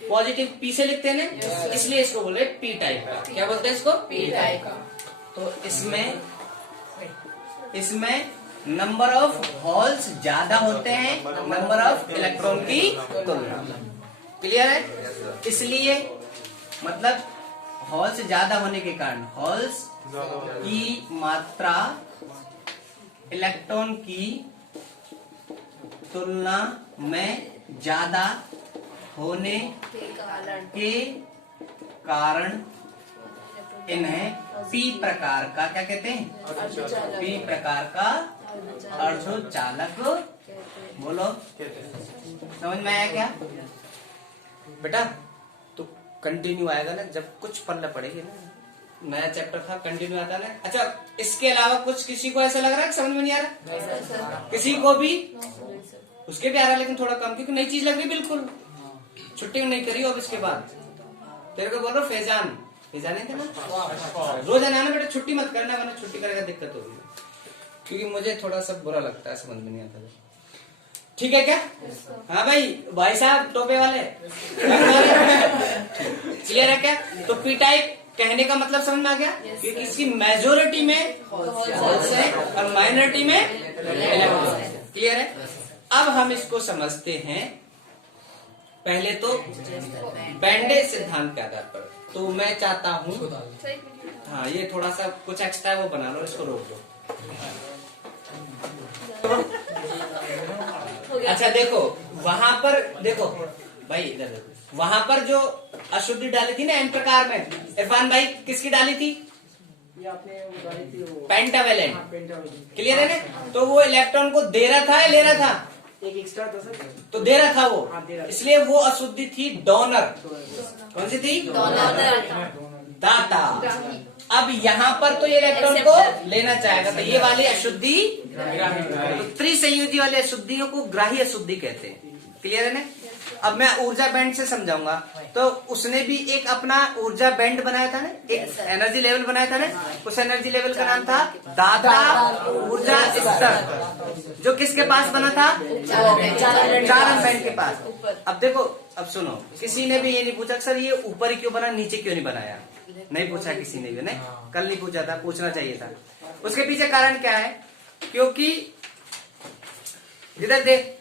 पॉजिटिव पी से लिखते हैं ना, इसलिए इसको बोले पी टाइप का। क्या बोलते हैं इसको? P type. तो इसमें नंबर ऑफ हॉल्स ज्यादा होते हैं नंबर ऑफ इलेक्ट्रॉन की तुलना। क्लियर है? इसलिए मतलब हॉल्स ज्यादा होने के कारण हॉल्स की मात्रा इलेक्ट्रॉन की तुलना में ज्यादा होने के कारण इन्हें पी प्रकार का क्या कहते हैं? पी प्रकार का अर्धचालक बोलो। समझ में आया क्या बेटा? तो कंटिन्यू आएगा ना जब कुछ पढ़ना पड़ेगी ना, नया चैप्टर था कंटिन्यू आता ना। अच्छा इसके अलावा कुछ किसी को ऐसा लग रहा है कि समझ में नहीं आ रहा? किसी को भी उसके भी आ रहा है लेकिन थोड़ा कम, क्योंकि नई चीज लग रही बिल्कुल। छुट्टी नहीं करी अब इसके बाद तेरे को बोल रहा फैजान है ना, रोज आना बेटा, छुट्टी मत करना वरना छुट्टी करेगा दिक्कत होगी, क्योंकि मुझे थोड़ा सा बुरा लगता है, समझ में नहीं आता। ठीक है क्या? हाँ भाई साहब टोपे वाले क्लियर है क्या? तो पी टाइप कहने का मतलब समझ में आ गया कि इसकी मेजोरिटी में हॉल्स है और माइनॉरिटी में इलेक्ट्रॉन है। क्लियर है? अब हम इसको समझते हैं पहले तो बैंडे सिद्धांत के आधार पर। तो मैं चाहता हूँ, हाँ ये थोड़ा सा कुछ एक्स्ट्रा वो बना लो, इसको रोक दो। अच्छा देखो वहां पर देखो भाई, इधर देखो, वहां पर जो अशुद्धि डाली थी ना एन प्रकार में, इरफान भाई किसकी डाली थी? पेंटावेलेंट। क्लियर है ना? तो वो इलेक्ट्रॉन को दे रहा था या ले रहा था? एक एक्स्ट्रा था सर, तो दे रहा था वो, इसलिए वो अशुद्धि थी डोनर। कौन सी थी? दाता। अब यहाँ पर तो ये इलेक्ट्रॉन को लेना चाहेगा, तो ये वाली अशुद्धि तो त्रिसंयोजी वाली अशुद्धियों को ग्राही अशुद्धि कहते हैं। क्लियर है ना? अब मैं ऊर्जा बैंड से समझाऊंगा। तो उसने भी एक अपना ऊर्जा बैंड बनाया था ना, एक एनर्जी लेवल बनाया था ना, उस एनर्जी लेवल का नाम था दाता ऊर्जा स्तर, जो किसके पास बना था? चालन बैंड के पास। अब देखो, अब सुनो, किसी ने भी ये नहीं पूछा सर ये ऊपर ही क्यों बना, नीचे क्यों नहीं बनाया? नहीं पूछा किसी ने भी, नहीं कल नहीं पूछा था, पूछना चाहिए था। उसके पीछे कारण क्या है? क्योंकि इधर देख,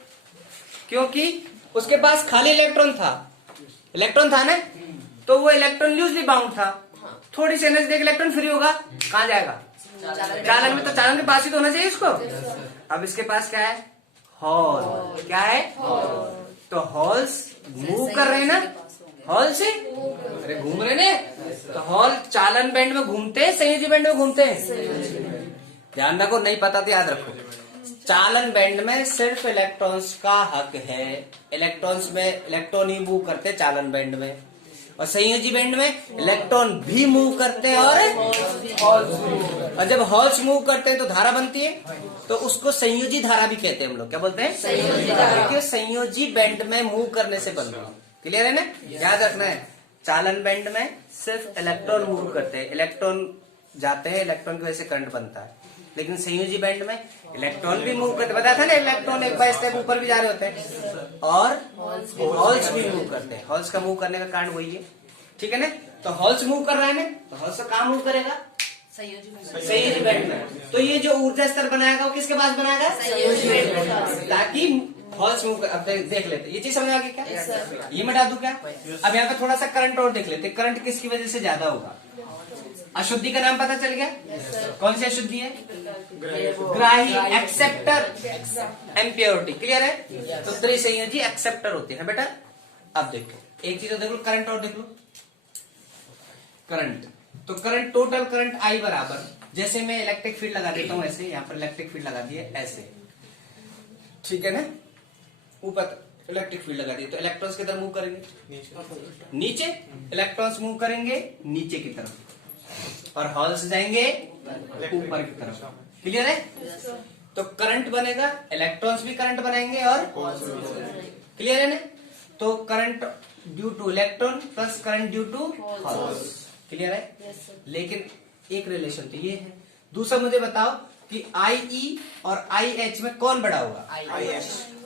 क्योंकि उसके पास खाली इलेक्ट्रॉन था ना, तो वो इलेक्ट्रॉन लूजली बाउंड था। थोड़ी सी एनर्जी देख इलेक्ट्रॉन फ्री होगा, कहाँ जाएगा? चालन में। तो चालन के पास ही तो होना चाहिए इसको। अब इसके पास क्या है? हॉल। क्या है? तो हॉल्स मूव कर रहे हैं ना, हॉल से अरे घूम रहे ने, तो हॉल चालन बैंड में घूमते हैं, संयोजी बैंड में घूमते हैं। ध्यान रखो, नहीं पता तो याद रखो। चालन बैंड में सिर्फ इलेक्ट्रॉन्स का हक है, इलेक्ट्रॉन्स में इलेक्ट्रॉन ही मूव करते हैं चालन बैंड में, और संयोजी बैंड में इलेक्ट्रॉन भी मूव करते हैं और जब हॉल्स मूव करते हैं तो धारा बनती है, तो उसको संयोजी धारा भी कहते हैं हम लोग। क्या बोलते हैं? क्योंकि संयोजी बैंड में मूव करने से बनती है। क्लियर है ना? याद रखना है, चालन बैंड में सिर्फ इलेक्ट्रॉन मूव करते हैं, इलेक्ट्रॉन जाते हैं, इलेक्ट्रॉन की वजह से करंट बनता है। लेकिन संयोजी बैंड में इलेक्ट्रॉन भी मूव करते, बताया था ना, इलेक्ट्रॉन एक बार स्टेप ऊपर भी जा रहे होते हैं और हॉल्स भी मूव करते हैं। हॉल्स का मूव करने का कारण वही है। ठीक है ना? तो हॉल्स मूव कर रहा है ना, तो हॉल्स का कहाँ मूव करेगा? संयोजी में संयोजी बैंड में। तो ये जो ऊर्जा स्तर बनाएगा वो किसके पास बनाएगा? संयोजी बैंड के पास। ताकि हॉल्स मूव अब देख लेते ये चीज समझ आ गई क्या? Yes, sir. ये मिटा दूं क्या? अब यहाँ पे थोड़ा सा करंट और देख लेते, करंट किसकी वजह से ज्यादा होगा? अशुद्धि का नाम पता चल गया? कौन सी अशुद्धि है? ग्राही, एक्सेप्टर, इम्प्योरिटी। क्लियर है? तो त्रिसंयोजी एक्सेप्टर होते हैं बेटा। अब देखो एक चीज और देख लो, करंट और देख लो। करंट, तो करंट, टोटल करंट आई बराबर, जैसे मैं इलेक्ट्रिक फील्ड लगा देता हूं ऐसे, यहाँ पर इलेक्ट्रिक फील्ड लगा दिए ऐसे, ठीक है ना? ऊपर इलेक्ट्रिक फील्ड लगा दिए तो इलेक्ट्रॉन्स किधर मूव करेंगे? नीचे। इलेक्ट्रॉन्स मूव करेंगे नीचे की तरफ और हॉल्स जाएंगे ऊपर की तरफ। क्लियर है? तो करंट बनेगा, इलेक्ट्रॉन्स भी करंट बनाएंगे और क्लियर है ना? तो current due to electron plus current due to holes. Clear है? लेकिन एक रिलेशन तो ये है। दूसरा मुझे बताओ कि आई और आई एच में कौन बड़ा होगा?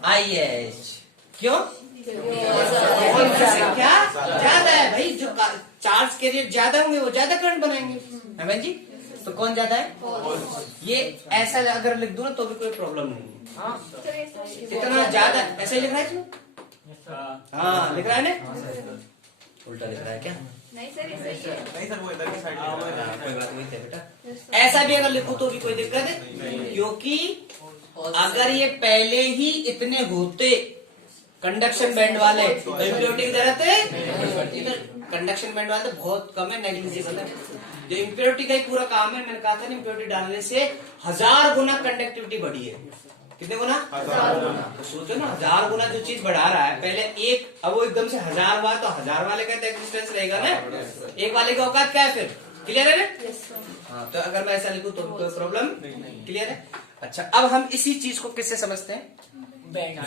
I H. क्यों? क्या ज्यादा है भाई? जो चार्ज के रेट ज्यादा होंगे वो ज्यादा करंट बनाएंगे, है बहन जी? तो कौन ज्यादा है? ये ऐसा अगर लिख दूं ना तो भी कोई प्रॉब्लम नहीं। इतना ज्यादा ऐसा ही लिख रहा है इसमें? हाँ लिख रहा है ना? उल्टा लिख रहा है क्या? नहीं सर, ये सही है। नहीं सर, वो इधर की साइड कोई बात नहीं है बेटा। ऐसा भी अगर लिखूं तो भी कोई दिक्कत है, क्योंकि अगर ये पहले ही इतने होते कंडक्शन बैंड वाले तो इम्प्योरिटी की जरूरत है? कंडक्शन बैंड वाले तो बहुत कम है, नेग्लिजिबल है। जो इम्प्योरिटी का ही पूरा काम है, मैंने कहा था ना, इम्प्योरिटी डालने से 1000 गुना कंडक्टिविटी बढ़ी है। कितने गुना? 1000 गुना। तो सोचो ना, 1000 गुना जो चीज बढ़ा रहा है, पहले एक, अब वो एकदम से 1000 हुआ तो 1000 वाले का तो एक्जिस्टेंस रहेगा ना, एक वाले का औकात क्या है फिर? क्लियर है ना? हाँ, तो अगर मैं ऐसा लिखूं तो कोई प्रॉब्लम क्लियर है? अच्छा, अब हम इसी चीज को किससे समझते हैं? Band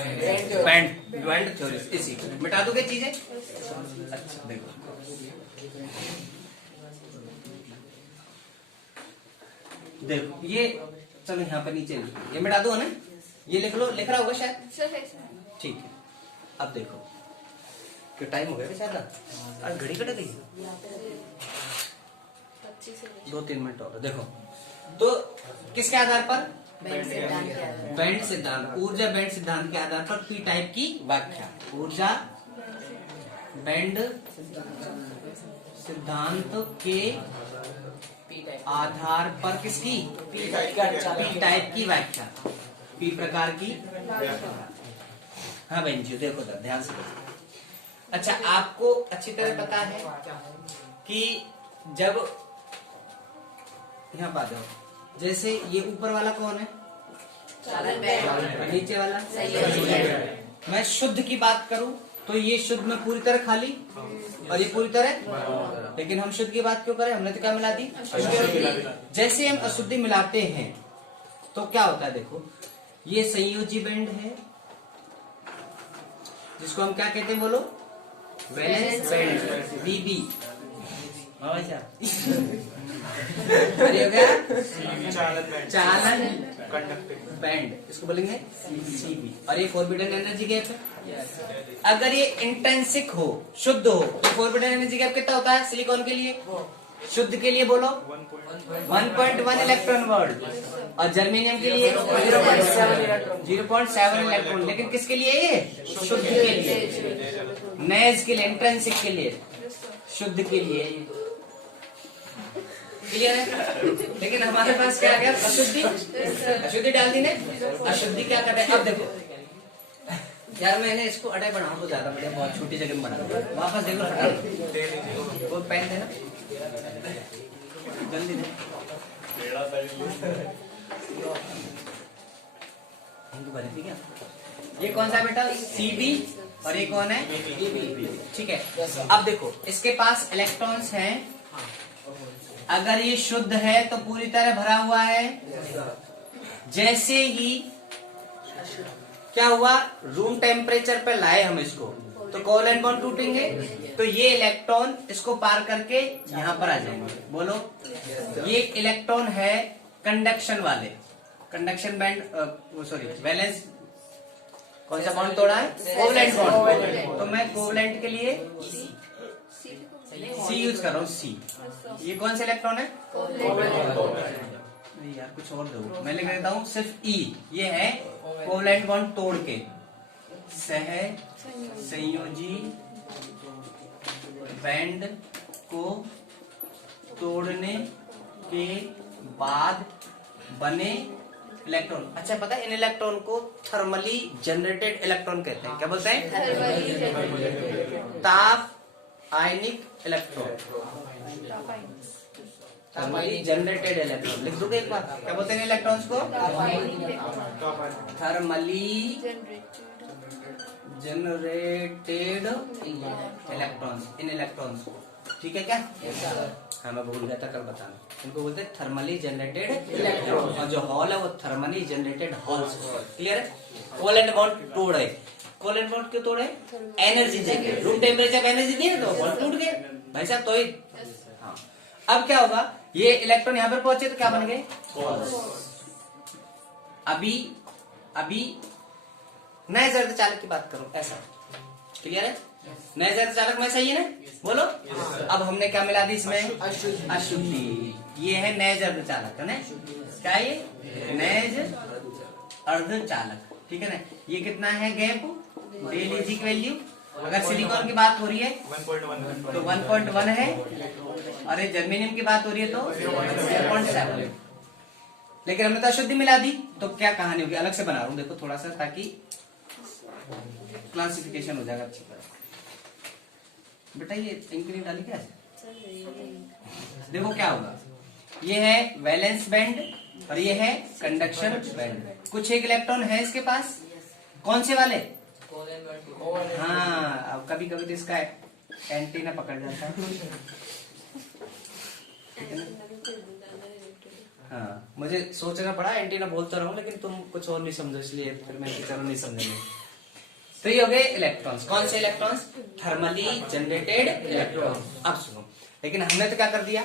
theory. इसी मिटा दोगे चीजें? अच्छा देखो, देखो ये, चलो यहाँ पर नीचे ये मिटा दो ना, ये लिख लो, लिख रहा होगा शायद, ठीक है। अब देखो क्या टाइम हो गया शायद, आज घड़ी कट गई, 2-3 मिनट और। देखो तो किसके आधार पर? बैंड सिद्धांत, ऊर्जा बैंड सिद्धांत के आधार पर पी टाइप की व्याख्या। ऊर्जा बैंड सिद्धांत के आधार पर किसकी? पी टाइप की व्याख्या, पी प्रकार की। हाँ बहन जी देखो तो ध्यान से देखो। अच्छा, आपको अच्छी तरह पता है कि जब यहाँ पा जाओ, जैसे ये ऊपर वाला कौन है? नीचे वाला? मैं शुद्ध की बात करूं तो ये शुद्ध में पूरी तरह खाली और ये पूरी तरह, लेकिन हम शुद्ध की बात क्यों करें? हमने तो क्या मिला दी? जैसे हम अशुद्धि मिलाते हैं तो क्या होता है? देखो ये संयोजी बैंड है, जिसको हम क्या कहते हैं? बोलो, वैलेंस बैंड, बीबी। अरे हो गया चालन बैंड, इसको बोलेंगे सीबी। और ये फॉरबिडन एनर्जी गैप है। अगर ये इंटेंसिक हो, शुद्ध हो, तो फॉरबिडन एनर्जी गैप कितना होता है सिलिकॉन के लिए? शुद्ध के लिए बोलो 1.1 इलेक्ट्रॉन वोल्ट, और जर्मेनियम के लिए 0.7 इलेक्ट्रॉन। लेकिन किसके लिए? ये शुद्ध के लिए, नैज के लिए, इंट्रेंसिक के लिए, शुद्ध के लिए। क्लियर है? लेकिन हमारे पास क्या आ गया? अशुद्धि। अशुद्धि डाल दी ने, अशुद्धि क्या कर रहे हैं? अब देखो यार, मैंने इसको अटै बनाऊं तो ज्यादा बढ़िया, बहुत छोटी जगह में बना दूं। वापस देखो, हटा वो पेन देना जल्दी दे। क्या ये कौन सा बेटा? सीबी, और ये कौन है? ठीक है। अब देखो इसके पास इलेक्ट्रॉन्स हैं, अगर ये शुद्ध है तो पूरी तरह भरा हुआ है। जैसे ही क्या हुआ, रूम टेम्परेचर पे लाए हम इसको, तो कोवलेंट बॉन्ड टूटेंगे, तो ये इलेक्ट्रॉन इसको पार करके यहाँ पर आ जाएंगे। बोलो, ये इलेक्ट्रॉन है कंडक्शन वाले, कंडक्शन बैंड, सॉरी वैलेंस, कौन सा बॉन्ड तोड़ा है? Covalent bond. तो मैं कोवलेंट के लिए सी यूज कर रहा हूँ, सी। ये कौन सा इलेक्ट्रॉन है? नहीं यार कुछ और दो, मैं लिख देता हूँ सिर्फ ई। ये है कोवलेंट बॉन्ड तोड़ के, सह संयोजी बैंड को तोड़ने के बाद बने इलेक्ट्रॉन। अच्छा पता है इन इलेक्ट्रॉन को थर्मली जनरेटेड इलेक्ट्रॉन कहते हैं। क्या बोलते हैं? ताप आयनिक इलेक्ट्रॉन, थर्मली जनरेटेड इलेक्ट्रॉन। लिख दोगे एक बार? क्या बोलते हैं इलेक्ट्रॉन्स को? थर्मली जनरेटेड इलेक्ट्रॉन्स, इन इलेक्ट्रॉन्स को। ठीक है क्या? हाँ मैं भूल गया था कल बताना। इनको बोलते हैं थर्मली जनरेटेड इलेक्ट्रॉन, और जो हॉल है वो थर्मली जनरेटेड हॉल्स। क्लियर है? कोवलेंट बॉन्ड तोड़े, कोवलेंट बॉन्ड क्यों तोड़े? एनर्जी देके, रूम टेम्परेचर एनर्जी दी ना तो बॉन्ड टूट गए भाई साहब। तो ही हाँ। अब क्या होगा, ये इलेक्ट्रॉन यहाँ पर पहुंचे तो क्या बन गए? अभी नए जर्द चालक की बात करो, ऐसा क्लियर है? नए जर्द चालक में सही है ना? बोलो। अब हमने क्या मिला दी इसमें? अशुद्धि। ये है नए जर्द चालक है ना? क्या ये? नए अर्ध चालक। ठीक है ना? ये कितना है गैप? डेल इजी की वैल्यू, अगर सिलिकॉन की बात हो रही है 1.1 तो 1.1 है, और ये जर्मेनियम की बात हो रही है तो 0.7। लेकिन हमने तो अशुद्धि मिला दी, तो क्या कहानी होगी? अलग से बना रहा हूं देखो थोड़ा सा, ताकि क्लासिफिकेशन हो जाएगा अच्छी तरह। बेटा ये इंक नहीं डाली क्या? देखो क्या होगा, ये है वैलेंस बैंड और ये है कंडक्शन बैंड। कुछ एक इलेक्ट्रॉन है इसके पास, कौन से वाले? हाँ, अब कभी कभी तो इसका एंटीना पकड़ जाता है। हाँ, मुझे सोचना पड़ा, एंटीना बोलता रहूं लेकिन तुम कुछ और नहीं समझो, इसलिए फिर मैं चलो नहीं समझेंगे। तो ये हो गए इलेक्ट्रॉन्स। कौन से इलेक्ट्रॉन्स? Thermally generated electron. अब सुनो, लेकिन हमने तो क्या कर दिया?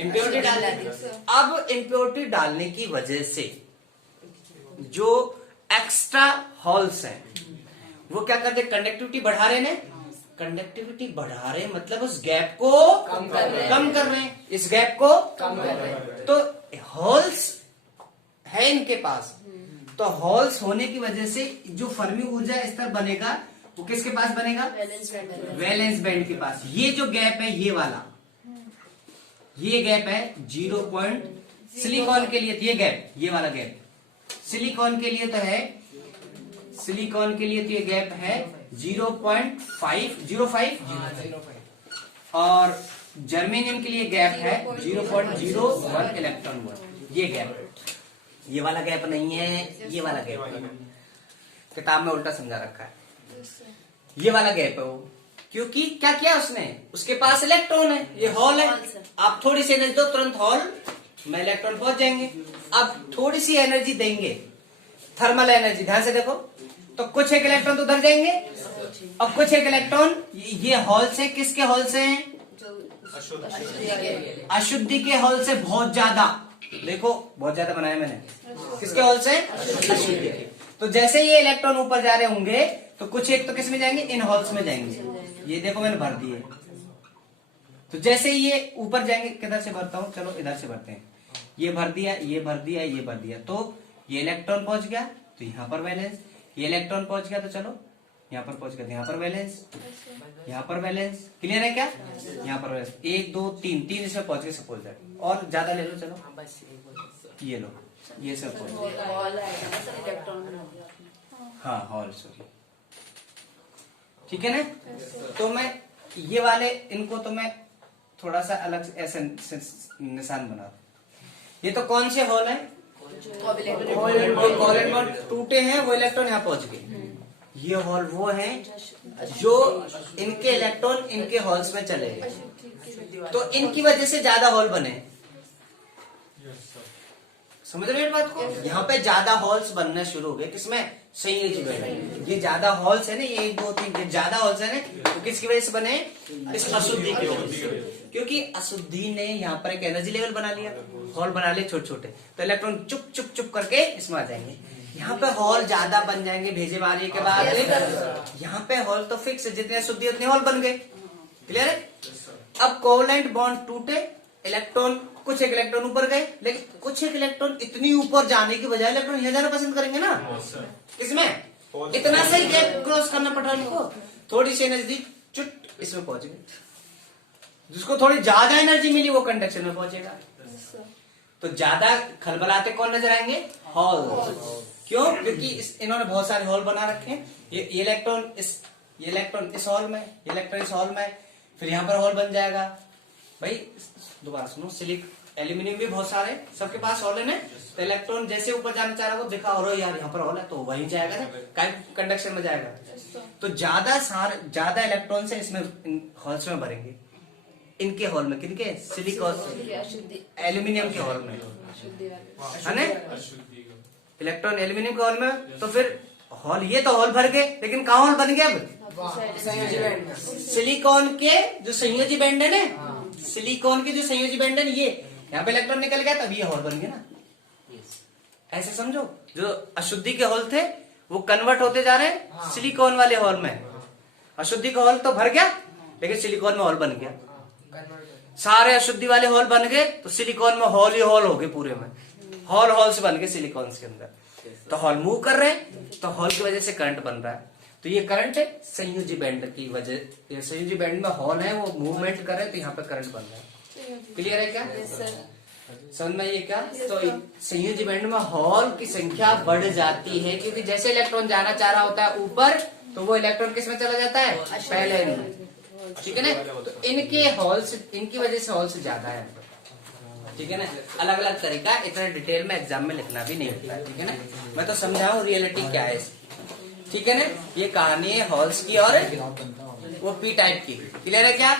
इम्प्योरिटी डाल दी। अब इम्प्योरिटी डालने की वजह से जो एक्स्ट्रा हॉल्स हैं वो क्या करते? कंडक्टिविटी बढ़ा रहे ने। कंडक्टिविटी बढ़ा रहे मतलब उस गैप को कम कर रहे हैं, इस गैप को कम कर रहे हैं। तो हॉल्स है इनके पास, तो हॉल्स होने की वजह से जो फर्मी ऊर्जा स्तर बनेगा वो किसके पास बनेगा? वैलेंस बैंड के पास। ये जो गैप है ये वाला, ये गैप है 0. सिलिकॉन के लिए ये गैप, ये वाला गैप सिलिकॉन के लिए तो है, सिलिकॉन के लिए तो ये गैप है 0.5 और जर्मेनियम के लिए गैप है 0.01 इलेक्ट्रॉन वोल्ट। ये गैप, ये वाला गैप नहीं है, ये वाला गैप है। किताब में उल्टा समझा रखा है, ये वाला गैप है वो। क्योंकि क्या किया उसने? उसके पास इलेक्ट्रॉन है, ये हॉल है। आप थोड़ी सी एनर्जी दो, तुरंत हॉल में इलेक्ट्रॉन पहुंच जाएंगे। अब थोड़ी सी एनर्जी देंगे, थर्मल एनर्जी, ध्यान से देखो, तो कुछ एक इलेक्ट्रॉन तो उधर जाएंगे और कुछ एक इलेक्ट्रॉन, ये हॉल से किसके हॉल से हैं? अशुद्धि के हॉल से बहुत ज्यादा। देखो बहुत ज्यादा बनाया मैंने, किसके हॉल से? अशुद्धि के। तो जैसे ये इलेक्ट्रॉन ऊपर जा रहे होंगे तो कुछ एक तो किस में जाएंगे? इन हॉल्स में जाएंगे। ये देखो मैंने भर दिए। तो जैसे ये ऊपर जाएंगे, किधर से भरता हूं? चलो इधर से भरते हैं। ये भर दिया, ये भर दिया, ये भर दिया, तो ये इलेक्ट्रॉन पहुंच गया तो यहाँ पर वैलेंस। ये इलेक्ट्रॉन पहुंच गया तो चलो यहाँ पर पहुंच गया, यहाँ पर वैलेंस, यहाँ पर वैलेंस। क्लियर है क्या? यहाँ पर वैलेंस 1 2 3 3 इसमें पहुंच गए सपोज दैट। और ज्यादा ले लो, चलो ये लो, ये सब पहुंच गया। हाँ हॉल, सॉरी, ठीक है ना? तो मैं ये वाले इनको तो मैं थोड़ा सा अलग ऐसे निशान बना। ये तो कौन से हॉल है? कोवलेंट बॉन्ड टूटे हैं, वो इलेक्ट्रॉन यहाँ पहुंच गए। ये हॉल वो है जो इनके इलेक्ट्रॉन इनके हॉल्स में चले गए, तो इनकी वजह से ज्यादा हॉल बने। समझ रहे हो बात को? यहाँ पे ज्यादा हॉल्स बनना शुरू हो गए, किसमें? संयोजी बैंड। ये ज्यादा हॉल्स है ना, ये 1 2 3, ये ज्यादा हॉल्स है ना, तो किसकी वजह से बने? इस अशुद्धि की वजह से। क्योंकि अशुद्धि ने यहाँ पर एक एनर्जी लेवल बना लिया, हॉल बना लिए छोटे छोटे, तो इलेक्ट्रॉन चुप चुप चुप करके इसमें आ जाएंगे। यहाँ पे हॉल ज्यादा बन जाएंगे भेजे बारी के बाद। यहाँ पे हॉल तो फिक्स है, जितने अशुद्धि उतने हॉल बन गए। क्लियर है? अब कोवलेंट बॉन्ड टूटे, इलेक्ट्रॉन कुछ एक इलेक्ट्रॉन ऊपर गए, लेकिन कुछ एक इलेक्ट्रॉन इतनी ऊपर जाने की बजाय इलेक्ट्रॉन यहाँ जाना पसंद करेंगे ना। किसमें? इतना सही गैप क्रॉस करना पड़ रहा है उनको, थोड़ी सी एनर्जी चुट इसमें पहुंच गई। जिसको थोड़ी ज्यादा एनर्जी मिली वो कंडक्शन में पहुंचेगा। तो ज्यादा खलबलाते कौन नजर आएंगे? हॉल। क्यों? क्योंकि इन्होंने बहुत सारे हॉल बना रखे हैं। ये इलेक्ट्रॉन इस हॉल में, ये इलेक्ट्रॉन इस हॉल में, फिर यहाँ पर हॉल बन जाएगा। भाई दोबारा सुनो, एल्यूमिनियम भी बहुत सारे, सबके पास हॉल है ना। तो इलेक्ट्रॉन जैसे ऊपर जाना चाह रहा है वो दिखा, और यार यहाँ पर हॉल है, तो वहीं जाएगा ना, कंडक्शन में जाएगा। तो ज्यादा इलेक्ट्रॉन से इसमें हॉल्स में भरेंगे। इनके हॉल में, किनके? सिलिकॉन एल्यूमिनियम के हॉल में, है ना। इलेक्ट्रॉन एल्यूमिनियम के हॉल में, तो फिर हॉल, ये तो हॉल भर गए, लेकिन कहाँ हॉल बन गया? अब सिलिकॉन के जो संयोजी बैंड है ना, सिलिकॉन के जो संयोजी बैंड है ना, ये यहाँ पे इलेक्ट्रॉन निकल गया, तब ये हॉल बन गया ना। ऐसे समझो, जो अशुद्धि के हॉल थे वो कन्वर्ट होते जा रहे हैं सिलिकॉन वाले हॉल में। अशुद्धि का हॉल तो भर गया, लेकिन सिलिकॉन में हॉल बन गया। सारे अशुद्धि वाले हॉल बन गए, तो सिलिकॉन में हॉल ही हॉल हो गए, पूरे में हॉल से बन गए सिलिकॉन के अंदर। तो हॉल मूव कर रहे हैं, तो हॉल की वजह से करंट बन रहा है। तो ये करंट है संयोजी बैंड की वजह, ये संयोजी बैंड में हॉल है, वो मूवमेंट कर रहे हैं, तो यहाँ पे करंट बन रहा है। क्लियर है क्या? समझ में ये क्या? तो संयोजी बैंड में हॉल की संख्या बढ़ जाती है, क्योंकि जैसे इलेक्ट्रॉन जाना चाह रहा होता है ऊपर, तो वो इलेक्ट्रॉन किस में चला जाता है? पहले में। ठीक है ना। तो इनके हॉल्स, इनकी वजह से हॉल्स ज्यादा है। ठीक है ना। अलग अलग तरीका, इतना डिटेल में एग्जाम में लिखना भी नहीं होता है। ठीक है ना। मैं तो समझाऊं रियलिटी क्या है। ठीक है ना। ये कहानी है हॉल्स की और वो पी टाइप की। क्लियर है क्या?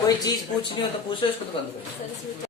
कोई चीज पूछनी हो तो पूछो, इसको तो बंद करो।